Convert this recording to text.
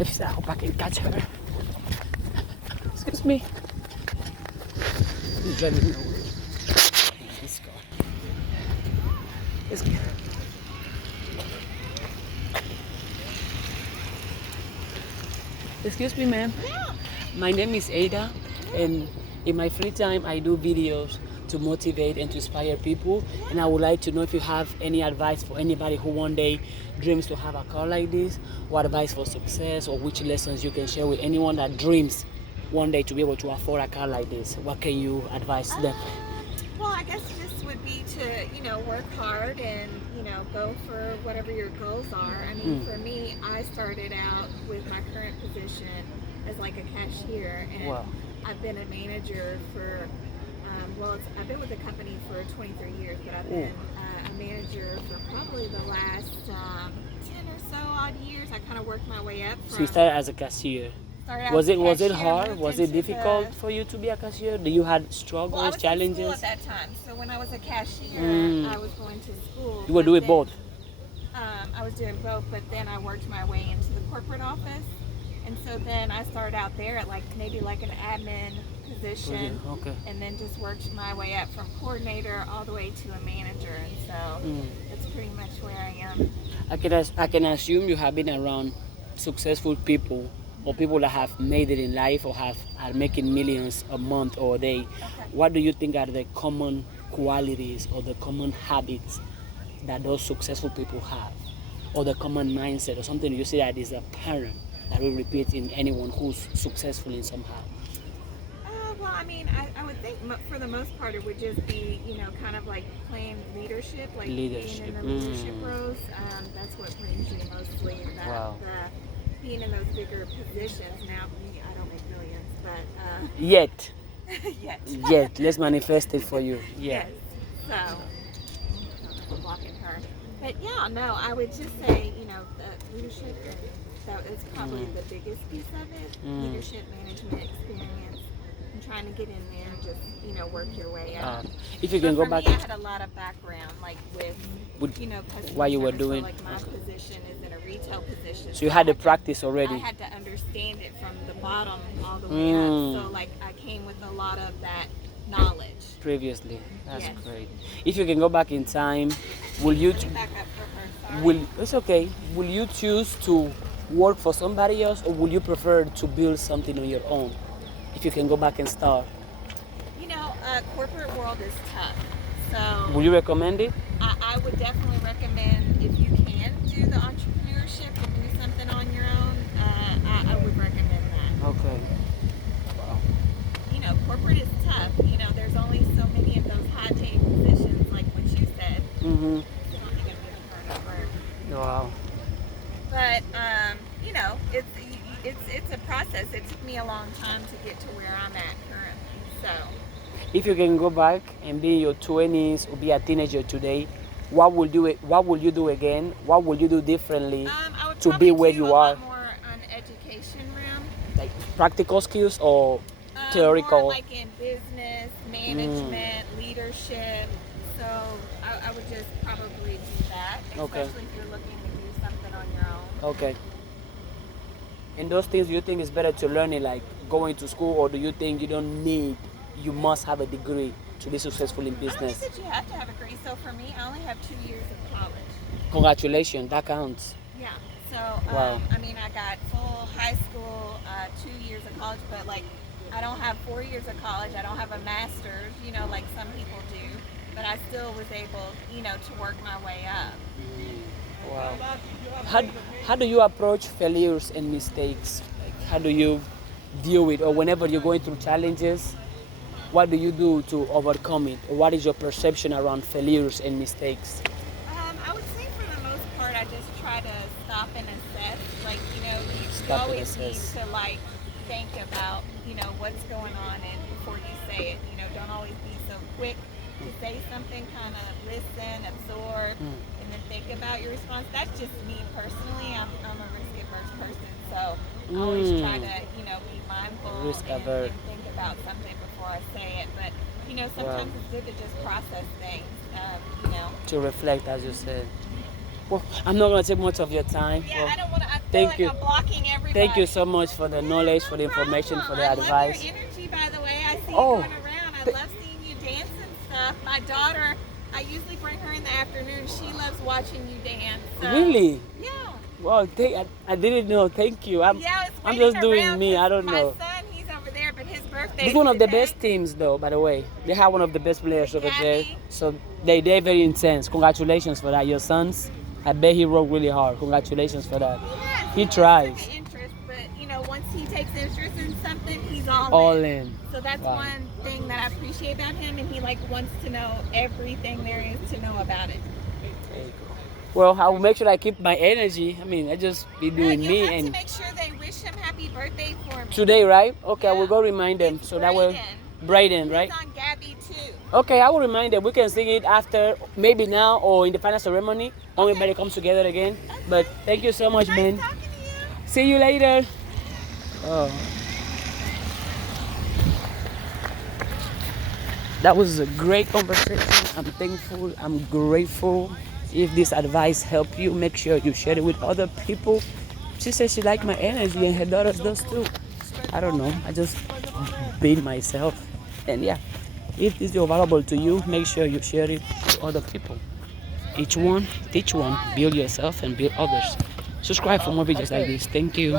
I hope I can catch her. Excuse me. He's driving me away. Let's go. Let's go. Excuse me, ma'am. Yeah. My name is Ada, and in my free time, I do videos to motivate and to inspire people. And I would like to know if you have any advice for anybody who one day dreams to have a car like this, what advice for success, or which lessons you can share with anyone that dreams one day to be able to afford a car like this. What can you advise them? Well, I guess just would be to, work hard and, go for whatever your goals are. I mean, for me, I started out with my current position as like a cashier, and Wow. I've been a manager for, I've been with the company for 23 years, but I've been a manager for probably the last 10 or so odd years. I kind of worked my way up. So you started as a cashier. Started out Was as it a was it cashier, hard? moved Was it into difficult the- for you to be a cashier? Do you had struggles, Well, I was in challenges? school at that time. So when I was a cashier, I was going to school. You were but doing then, both. I was doing both, but then I worked my way into the corporate office, and so then I started out there at maybe like an admin position, Okay. and then just worked my way up from coordinator all the way to a manager, and so that's pretty much where I am. I can assume you have been around successful people or people that have made it in life or are making millions a month or a day. What do you think are the common qualities or the common habits that those successful people have, or the common mindset, or something you see that is a pattern that will repeat in anyone who's successful in somehow? Well, I mean, I would think for the most part it would just be, kind of like playing leadership, like Leadership. being in the leadership roles. That's what brings you mostly. Wow. Being in those bigger positions. Now, I don't make millions, but Yet, yet. let's manifest it for you. Yeah. Yes. So, I'm blocking her. But yeah, no, I would just say, the leadership, that is probably the biggest piece of it. Leadership, management, experience, and trying to get in there and just, work your way up. If you can go for back, me, I had a lot of background, like with customer while you were service. doing- So, like my position is in a retail position. so you had the I practice I already. had to understand it from the bottom all the way up. So, like, I came with a lot of that knowledge. Previously. That's Yes. great. If you can go back in time, will you Let me back up for her. Sorry. it's okay. Will you choose to work for somebody else, or will you prefer to build something on your own? If you can go back and start, Corporate world is tough. So will you recommend it? I would definitely recommend, if you can do the entrepreneurship and do something on your own, I would recommend that. Okay. Corporate is tough. There's only so many of those high-paying positions, like what you said. Mm-hmm. I don't think I'm giving her a number. Wow. But it's a process. It took me a long time to get to where I'm at currently. So If you can go back and be in your 20s or be a teenager today, what will you do again? What will you do differently I would to probably be where do you a are? lot more on education realm. Like practical skills or theoretical? More like in business, management, leadership. So I would just probably do that, especially Okay. if you're looking to do something on your own. Okay. And those things, do you think it's better to learn it like going to school, or do you think you must have a degree to be successful in I don't business? think that you have to have a degree. So for me, I only have 2 years of college. Congratulations, that counts. Yeah. So Wow. I got full high school, 2 years of college, but like I don't have 4 years of college. I don't have a master's, like some people do. But I still was able, to work my way up. Wow. How do you approach failures and mistakes? Like, how do you deal with, or whenever you're going through challenges, what do you do to overcome it? Or what is your perception around failures and mistakes? I would say for the most part, I just try to stop and assess. Like, you Stop and always need assess. to think about, what's going on and before you say it. Don't always be so quick to say something. Kind of listen, absorb, and then think about your response. That's just me personally. I'm a risk-averse person, so I always try to, be mindful Risk and averse. think about something before I say it. But sometimes it's good to just process things. To reflect, as you said. Well, I'm not gonna take much of your time. Yeah, Well, I don't want to. I feel thank like you. I'm blocking everybody. Thank you so much for the knowledge, for the information, for the I advice. love your energy, by the way. I see Oh. you going around. I love seeing you dance and stuff. My daughter, I usually bring her in the afternoon. She loves watching you dance. So, Really? Yeah. Well, I didn't know. Thank you. I'm It's I'm waiting just doing around me. 'cause I don't know. My son, he's over there, but his birthday. It's one of the best teams, though. By the way, they have one of the best players over there. Gabby. So they're very intense. Congratulations for that. Your sons, I bet he worked really hard. Congratulations for that. Yes, He has tries. an interest, but once he takes interest in something, he's All in. So that's Wow. one thing that I appreciate about him, and he wants to know everything there is to know about it. There you go. Well, I will make sure I keep my energy. I mean, I just be doing You me have to and make sure they wish him happy birthday for me. today, right? Okay, I will Yeah. go remind them. It's So that way, Brayden, right? He's on Gabby too. Okay, I will remind them. We can sing it after, maybe now or in the final ceremony. When everybody comes together again. But thank you so much, Nice man. talking to you. See you later. Oh. That was a great conversation. I'm thankful. I'm grateful. If this advice helped you, make sure you share it with other people. She said she liked my energy and her daughters does too. I don't know. I just beat myself. And yeah, if this is valuable to you, make sure you share it to other people. Each one, teach one, build yourself and build others. Subscribe for more videos like this. Thank you.